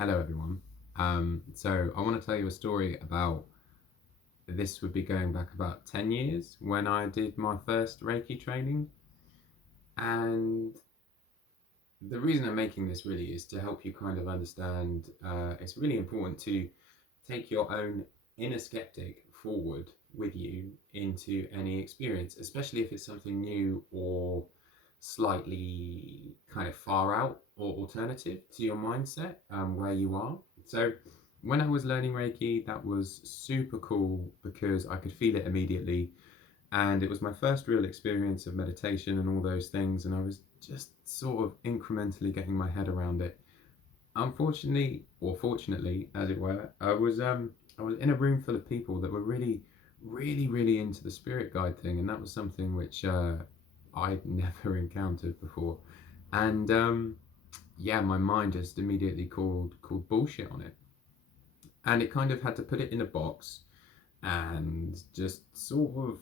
Hello, everyone. So I want to tell you a story about this would be going back about 10 years when I did my first Reiki training. And the reason I'm making this really is to help you kind of understand it's really important to take your own inner skeptic forward with you into any experience, especially if it's something new or slightly kind of far out or alternative to your mindset where you are. So, when I was learning Reiki, that was super cool because I could feel it immediately, and it was my first real experience of meditation and all those things, and I was just sort of incrementally getting my head around it. Unfortunately, or fortunately as it were, I was in a room full of people that were really into the spirit guide thing, and that was something which I'd never encountered before. And yeah, my mind just immediately called bullshit on it, and it kind of had to put it in a box and just sort of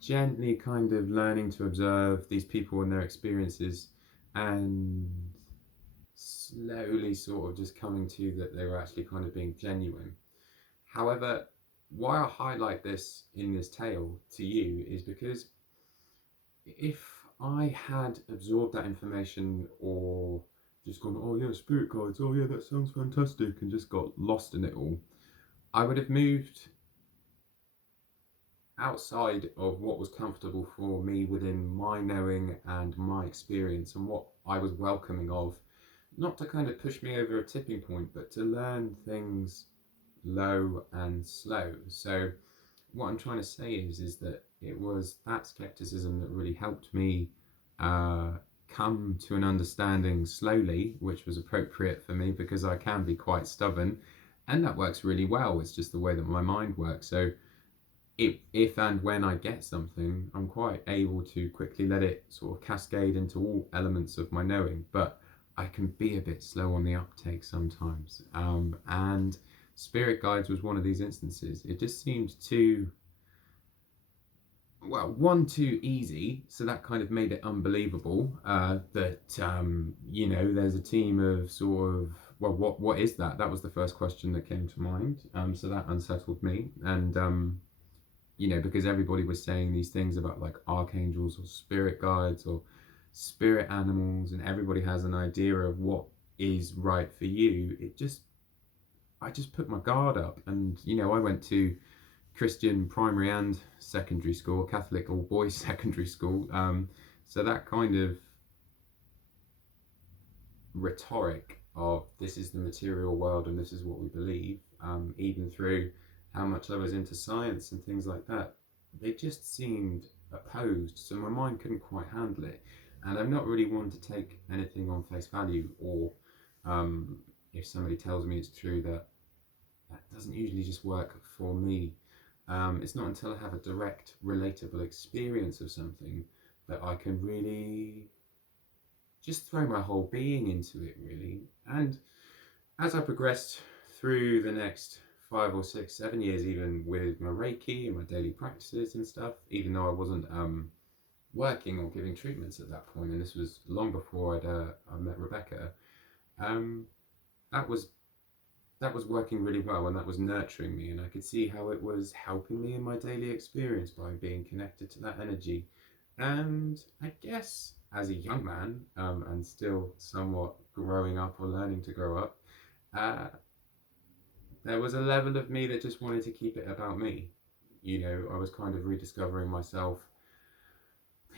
gently kind of learning to observe these people and their experiences, and slowly sort of just coming to that they were actually kind of being genuine. However, why I highlight this in this tale to you is because if I had absorbed that information or just gone, oh yeah, spirit guides, oh yeah, that sounds fantastic, and just got lost in it all, I would have moved outside of what was comfortable for me within my knowing and my experience and what I was welcoming of, not to kind of push me over a tipping point, but to learn things low and slow. So what I'm trying to say is that it was that skepticism that really helped me uh, come to an understanding slowly, which was appropriate for me because I can be quite stubborn, and that works really well. It's just the way that my mind works. So if and when I get something, I'm quite able to quickly let it sort of cascade into all elements of my knowing, but I can be a bit slow on the uptake sometimes. And spirit guides was one of these instances. It just seemed too, well, one, too easy, so that kind of made it unbelievable that there's a team of sort of, well, what is that? That was the first question that came to mind. So that unsettled me, and because everybody was saying these things about like archangels or spirit guides or spirit animals, and everybody has an idea of what is right for you. I just put my guard up, and I went to Christian primary and secondary school, Catholic all boys secondary school. So that kind of rhetoric of this is the material world and this is what we believe, even through how much I was into science and things like that, they just seemed opposed. So my mind couldn't quite handle it. And I'm not really one to take anything on face value, or if somebody tells me it's true, that doesn't usually just work for me. It's not until I have a direct, relatable experience of something that I can really just throw my whole being into it, really. And as I progressed through the next 5 or 6, 7 years, even with my Reiki and my daily practices and stuff, even though I wasn't working or giving treatments at that point, and this was long before I met Rebecca, um, that was that was working really well, and that was nurturing me, and I could see how it was helping me in my daily experience by being connected to that energy. And I guess as a young man, and still somewhat growing up or learning to grow up, uh, there was a level of me that just wanted to keep it about me. I was kind of rediscovering myself,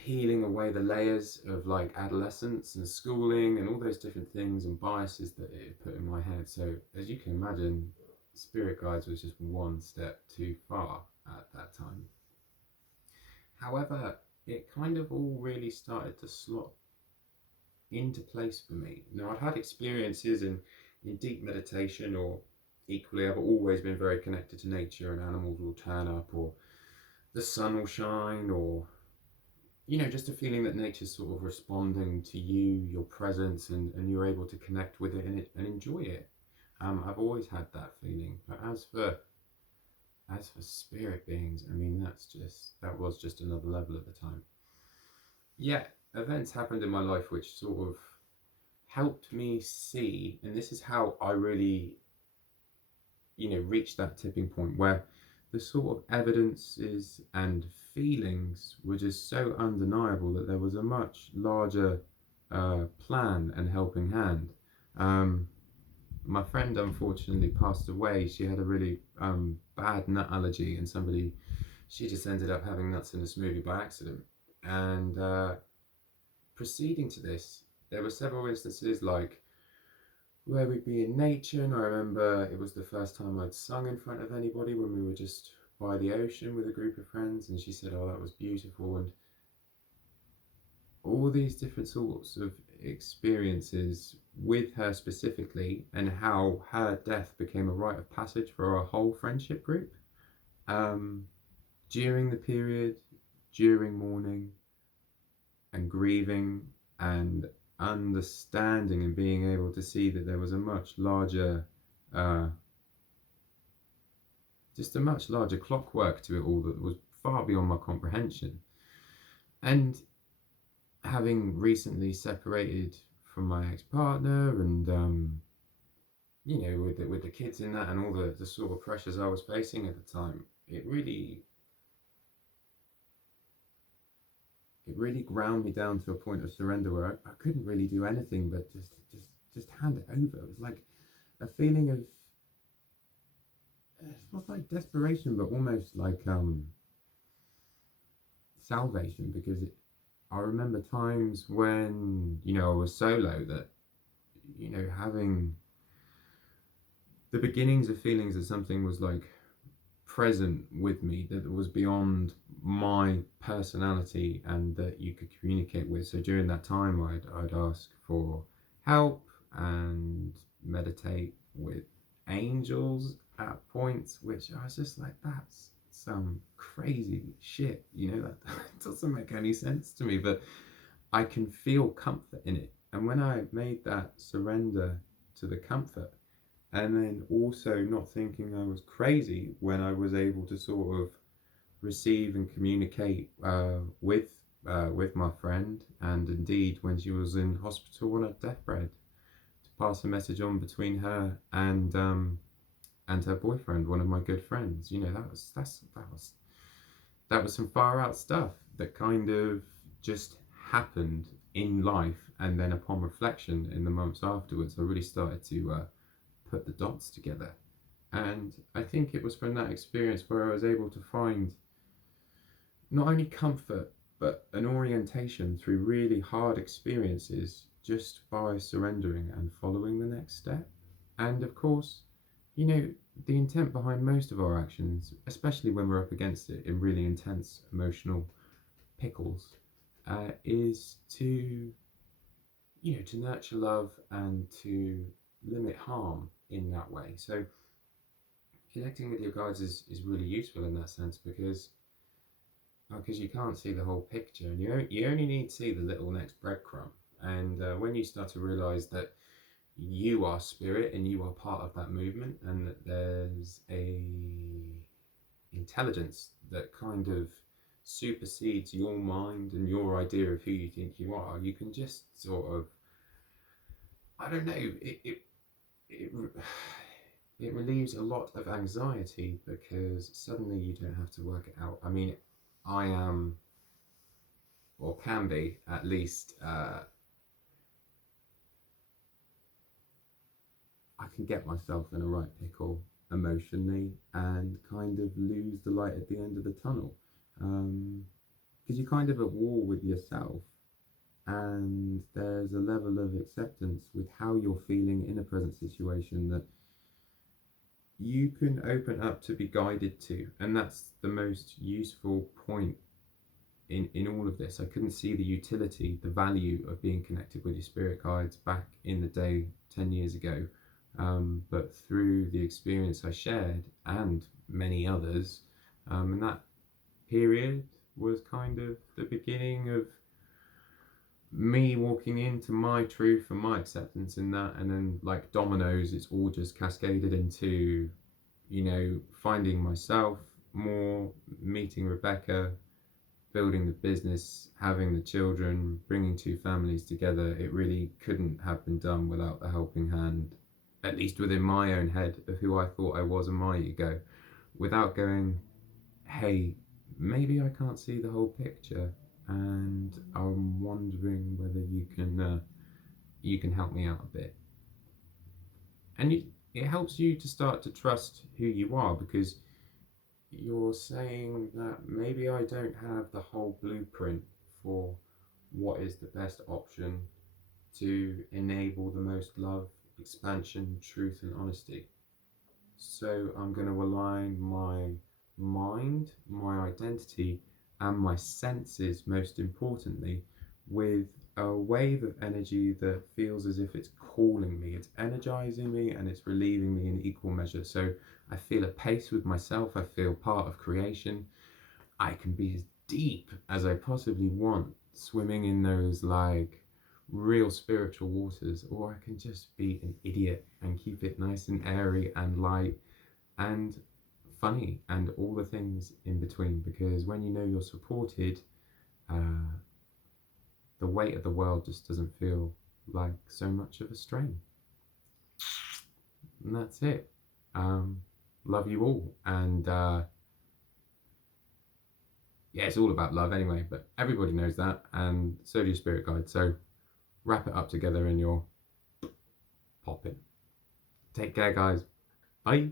peeling away the layers of like adolescence and schooling and all those different things and biases that it had put in my head. So, as you can imagine, Spirit Guides was just one step too far at that time. However, it kind of all really started to slot into place for me. Now, I'd had experiences in deep meditation, or equally, I've always been very connected to nature, and animals will turn up, or the sun will shine, or just a feeling that nature's sort of responding to you, your presence, and you're able to connect with it and enjoy it. I've always had that feeling. But as for spirit beings, I mean, that was just another level at the time. Yeah, events happened in my life which sort of helped me see, and this is how I really, reached that tipping point where the sort of evidences and feelings were just so undeniable that there was a much larger plan and helping hand. Um, my friend unfortunately passed away. She had a really bad nut allergy, and she just ended up having nuts in a smoothie by accident. And proceeding to this, there were several instances like where we'd be in nature, and I remember it was the first time I'd sung in front of anybody when we were just by the ocean with a group of friends, and she said, "Oh, that was beautiful," and all these different sorts of experiences with her specifically, and how her death became a rite of passage for our whole friendship group. Um, During the period, during mourning and grieving and understanding and being able to see that there was a much larger, uh, just a much larger clockwork to it all that was far beyond my comprehension. And having recently separated from my ex-partner, and with the kids in that and all the sort of pressures I was facing at the time, it really ground me down to a point of surrender where I couldn't really do anything but just hand it over. It was like a feeling of, it's not like desperation, but almost like salvation, because I remember times when I was so low that having the beginnings of feelings that something was like present with me that was beyond my personality and that you could communicate with. So during that time, I'd ask for help and meditate with angels at points, which I was just like, that's some crazy shit, that doesn't make any sense to me, but I can feel comfort in it. And when I made that surrender to the comfort, and then also not thinking I was crazy when I was able to sort of receive and communicate with my friend, and indeed when she was in hospital on her deathbed, to pass a message on between her and her boyfriend, one of my good friends. That was some far out stuff that kind of just happened in life, and then upon reflection in the months afterwards, I really started to put the dots together. And I think it was from that experience where I was able to find not only comfort but an orientation through really hard experiences, just by surrendering and following the next step. And of course, the intent behind most of our actions, especially when we're up against it in really intense emotional pickles, is to nurture love and to limit harm in that way. So connecting with your guides is really useful in that sense, because you can't see the whole picture, and you only need to see the little next breadcrumb. And when you start to realize that you are spirit and you are part of that movement, and that there's a intelligence that kind of supersedes your mind and your idea of who you think you are, you can just sort of, I don't know, it relieves a lot of anxiety, because suddenly you don't have to work it out. I mean, I am, or can be at least, I can get myself in a right pickle emotionally and kind of lose the light at the end of the tunnel, because you're kind of at war with yourself, and there's a level of acceptance with how you're feeling in a present situation that you can open up to be guided to. And that's the most useful point in all of this. I couldn't see the utility, the value of being connected with your spirit guides back in the day 10 years ago, but through the experience I shared and many others, and that period was kind of the beginning of me walking into my truth and my acceptance in that. And then, like dominoes, it's all just cascaded into finding myself more, meeting Rebecca, building the business, having the children, bringing two families together, it really couldn't have been done without the helping hand, at least within my own head, of who I thought I was and my ego, without going, hey, maybe I can't see the whole picture, and I'm wondering whether you can help me out a bit. And it helps you to start to trust who you are, because you're saying that maybe I don't have the whole blueprint for what is the best option to enable the most love, expansion, truth, and honesty. So I'm going to align my mind, my identity, and my senses, most importantly, with a wave of energy that feels as if it's calling me, it's energizing me, and it's relieving me in equal measure. So I feel at pace with myself, I feel part of creation. I can be as deep as I possibly want, swimming in those like real spiritual waters, or I can just be an idiot and keep it nice and airy and light and funny and all the things in between. Because when you know you're supported, uh, the weight of the world just doesn't feel like so much of a strain. And that's it. Love you all. And yeah, it's all about love anyway, but everybody knows that. And so do your spirit guide. So wrap it up together and you're popping. Take care, guys. Bye.